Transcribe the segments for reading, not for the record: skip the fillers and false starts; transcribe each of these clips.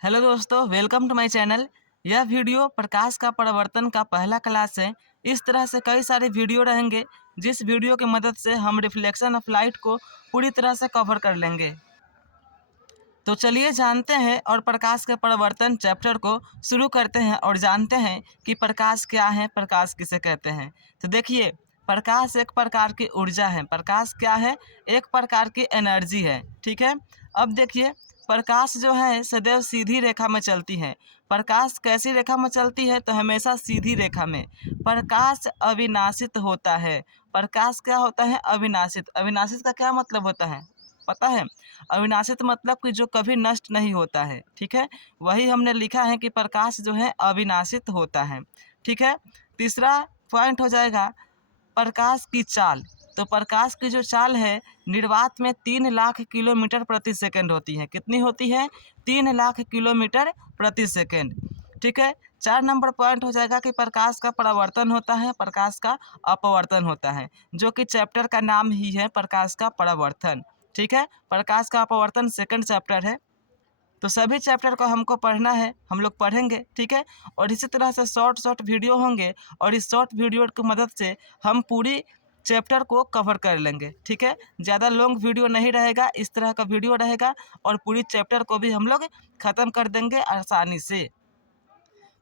Hello दोस्तों, welcome to my channel. यह video प्रकाश का परावर्तन का पहला क्लास है। इस तरह से कई सारे वीडियो रहेंगे जिस वीडियो की मदद से हम रिफ्लेक्शन ऑफ लाइट को पूरी तरह से कवर कर लेंगे। तो चलिए जानते हैं और प्रकाश के परावर्तन चैप्टर को शुरू करते हैं और जानते हैं कि प्रकाश क्या है, प्रकाश किसे कहते हैं। तो देखिए, प्रकाश एक प्रकार की ऊर्जा है। प्रकाश क्या है? एक प्रकार की एनर्जी है। ठीक है। अब देखिए, प्रकाश जो है सदैव सीधी रेखा में चलती है। प्रकाश कैसी रेखा में चलती है? तो हमेशा सीधी रेखा में। प्रकाश अविनाशित होता है। प्रकाश क्या होता है? अविनाशित। अविनाशित का क्या मतलब होता है पता है? अविनाशित मतलब कि जो कभी नष्ट नहीं होता है। ठीक है, वही हमने लिखा है कि प्रकाश जो है अविनाशित होता है। ठीक है। तीसरा पॉइंट हो जाएगा प्रकाश की चाल। तो प्रकाश की जो चाल है निर्वात में 3 लाख किलोमीटर प्रति सेकंड होती है। कितनी होती है? 3 लाख किलोमीटर प्रति सेकंड। ठीक है। 4 नंबर पॉइंट हो जाएगा कि प्रकाश का परावर्तन होता है, प्रकाश का अपवर्तन होता है, जो कि चैप्टर का नाम ही है प्रकाश का परावर्तन। ठीक है। प्रकाश का अपवर्तन सेकंड चैप्टर है। तो सभी चैप्टर को हमको पढ़ना है, हम लोग पढ़ेंगे। ठीक है। और इसी तरह से शॉर्ट शॉर्ट वीडियो होंगे और इस शॉर्ट वीडियो की मदद से हम पूरी चैप्टर को कवर कर लेंगे। ठीक है। ज़्यादा लॉन्ग वीडियो नहीं रहेगा, इस तरह का वीडियो रहेगा और पूरी चैप्टर को भी हम लोग ख़त्म कर देंगे आसानी से।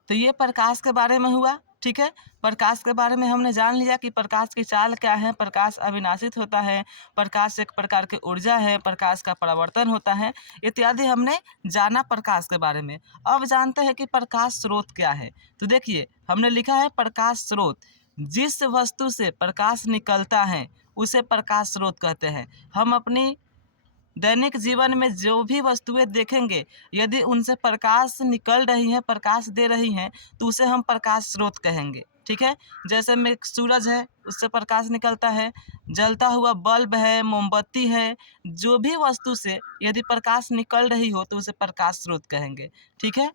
तो ये प्रकाश के बारे में हुआ। ठीक है। प्रकाश के बारे में हमने जान लिया कि प्रकाश की चाल क्या है, प्रकाश अविनाशित होता है, प्रकाश एक प्रकार की ऊर्जा है, प्रकाश का परावर्तन होता है, इत्यादि हमने जाना प्रकाश के बारे में। अब जानते हैं कि प्रकाश स्रोत क्या है। तो देखिए, हमने लिखा है प्रकाश स्रोत। जिस वस्तु से प्रकाश निकलता है उसे प्रकाश स्रोत कहते हैं। हम अपनी दैनिक जीवन में जो भी वस्तुएं देखेंगे, यदि उनसे प्रकाश निकल रही हैं, प्रकाश दे रही हैं, तो उसे हम प्रकाश स्रोत कहेंगे। ठीक है। जैसे में सूरज है, उससे प्रकाश निकलता है। जलता हुआ बल्ब है, मोमबत्ती है, जो भी वस्तु से यदि प्रकाश निकल रही हो तो उसे प्रकाश स्रोत कहेंगे। ठीक है।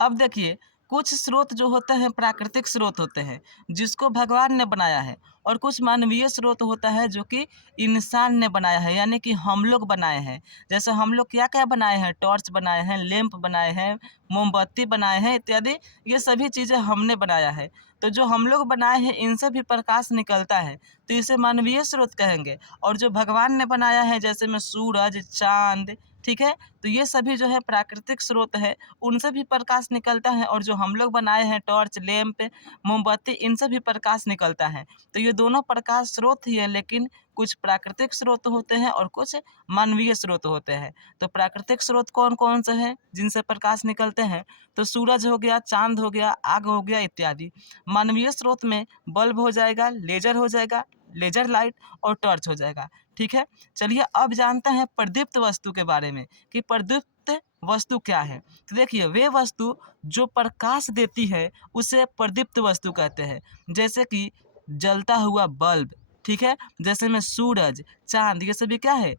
अब देखिए, कुछ स्रोत जो होते हैं प्राकृतिक स्रोत होते हैं जिसको भगवान ने बनाया है, और कुछ मानवीय स्रोत होता है जो कि इंसान ने बनाया है, यानी कि हम लोग बनाए हैं। जैसे हम लोग क्या क्या बनाए हैं? टॉर्च बनाए हैं, लैंप बनाए हैं, मोमबत्ती बनाए हैं, इत्यादि। ये सभी चीज़ें हमने बनाया है। तो जो हम लोग बनाए हैं इनसे भी प्रकाश निकलता है, तो इसे मानवीय स्रोत कहेंगे। और जो भगवान ने बनाया है, जैसे में सूरज, चांद, ठीक है, तो ये सभी जो है प्राकृतिक स्रोत है, उनसे भी प्रकाश निकलता है। और जो हम लोग बनाए हैं टॉर्च, लैंप, मोमबत्ती, इनसे भी प्रकाश निकलता है। तो ये दोनों प्रकाश स्रोत ही है, लेकिन कुछ प्राकृतिक स्रोत होते हैं और कुछ मानवीय स्रोत होते हैं। तो प्राकृतिक स्रोत कौन कौन से हैं जिनसे प्रकाश निकलते हैं? तो सूरज हो गया, चांद हो गया, आग हो गया, इत्यादि। मानवीय स्रोत में बल्ब हो जाएगा, लेजर हो जाएगा, लेजर लाइट, और टॉर्च हो जाएगा। ठीक है। चलिए अब जानते हैं प्रदीप्त वस्तु के बारे में कि प्रदीप्त वस्तु क्या है। तो देखिए, वे वस्तु जो प्रकाश देती है उसे प्रदीप्त वस्तु कहते हैं। जैसे कि जलता हुआ बल्ब। ठीक है। जैसे में सूरज, चांद, ये सभी क्या है?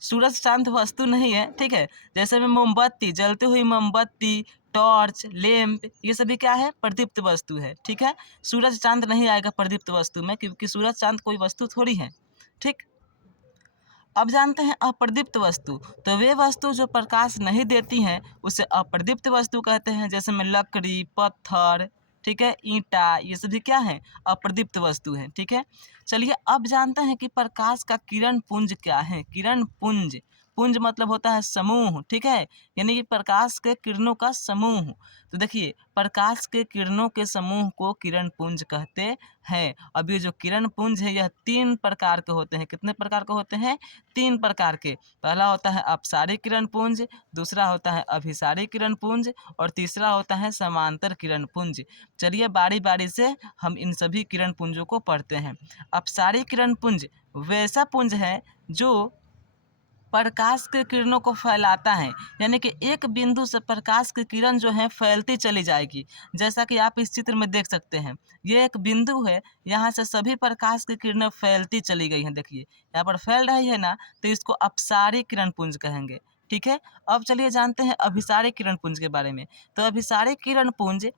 सूरज चांद वस्तु नहीं है। ठीक है। जैसे में मोमबत्ती, जलती हुई मोमबत्ती, टॉर्च, लैंप, ये सभी क्या है? प्रदीप्त वस्तु है। ठीक है। सूरज चांद नहीं आएगा प्रदीप्त वस्तु में, क्योंकि सूरज चांद कोई वस्तु थोड़ी है। ठीक। अब जानते हैं अप्रदीप्त वस्तु। तो वे वस्तु जो प्रकाश नहीं देती हैं उसे अप्रदीप्त वस्तु कहते हैं। जैसे में लकड़ी, पत्थर, ठीक है, ईंटा, ये सभी क्या है? अप्रदीप्त वस्तु है। ठीक है। चलिए अब जानते हैं कि प्रकाश का किरण पुंज क्या है। किरण पुंज, पुंज मतलब होता है समूह। ठीक है। यानी कि प्रकाश के किरणों का समूह। तो देखिए, प्रकाश के किरणों के समूह को किरण पुंज कहते हैं। अब ये जो किरण पुंज है यह 3 प्रकार के होते हैं। कितने प्रकार के होते हैं? 3 प्रकार के। पहला होता है अपसारी किरण पुंज, दूसरा होता है अभिसारी किरण पुंज, और तीसरा होता है समांतर किरण पुंज। चलिए बारी बारी से हम इन सभी किरण पुंजों को पढ़ते हैं। अपसारी किरण पुंज वैसा पुंज है जो प्रकाश के किरणों को फैलाता है, यानी कि एक बिंदु से प्रकाश की किरण जो है फैलती चली जाएगी। जैसा कि आप इस चित्र में देख सकते हैं, ये एक बिंदु है, यहाँ से सभी प्रकाश की किरणें फैलती चली गई हैं। देखिए, यहाँ पर फैल रही है ना, तो इसको अपसारी किरण पुंज कहेंगे। ठीक है। अब चलिए जानते हैं अभिसारी किरण पुंज के बारे में। तो अभिसारी किरण पुंज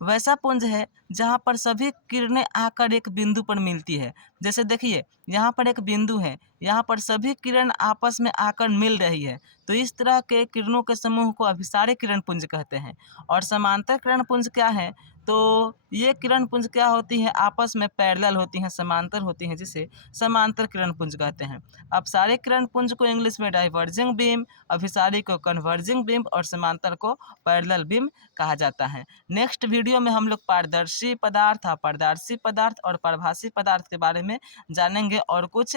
वैसा पुंज है जहाँ पर सभी किरणें आकर एक बिंदु पर मिलती है। जैसे देखिए यहाँ पर एक बिंदु है, यहाँ पर सभी किरण आपस में आकर मिल रही है, तो इस तरह के किरणों के समूह को अभिसारी किरण पुंज कहते हैं। और समांतर किरण पुंज क्या है, तो ये किरण पुंज क्या होती है, आपस में पैरेलल होती हैं, समांतर होती हैं, जिसे समांतर किरण पुंज कहते हैं। अपसारी किरण पुंज को इंग्लिश में डाइवर्जिंग बीम, अभिसारी को कन्वर्जिंग बीम और समांतर को पैरेलल बीम कहा जाता है। नेक्स्ट वीडियो में हम लोग पारदर्शी पदार्थ, अपारदर्शी पदार्थ और परभासी पदार्थ के बारे में जानेंगे और कुछ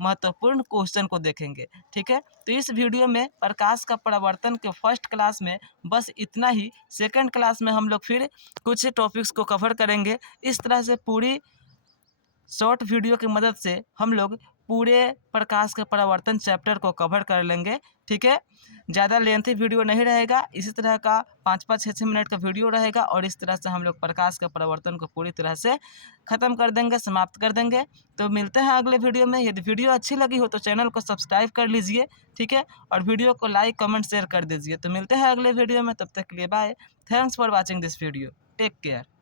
महत्वपूर्ण क्वेश्चन को देखेंगे। ठीक है, तो इस वीडियो में प्रकाश का परावर्तन के फर्स्ट क्लास में बस इतना ही। सेकंड क्लास में हम लोग फिर कुछ टॉपिक्स को कवर करेंगे। इस तरह से पूरी शॉर्ट वीडियो की मदद से हम लोग पूरे प्रकाश के परावर्तन चैप्टर को कवर कर लेंगे। ठीक है, ज़्यादा लेंथी वीडियो नहीं रहेगा, इसी तरह का 5-5, 6-6 मिनट का वीडियो रहेगा और इस तरह से हम लोग प्रकाश के परावर्तन को पूरी तरह से ख़त्म कर देंगे, समाप्त कर देंगे। तो मिलते हैं अगले वीडियो में। यदि वीडियो अच्छी लगी हो तो चैनल को सब्सक्राइब कर लीजिए। ठीक है, और वीडियो को लाइक, कमेंट, शेयर कर दीजिए। तो मिलते हैं अगले वीडियो में, तब तक के लिए bye. Thanks for watching this video. Take care.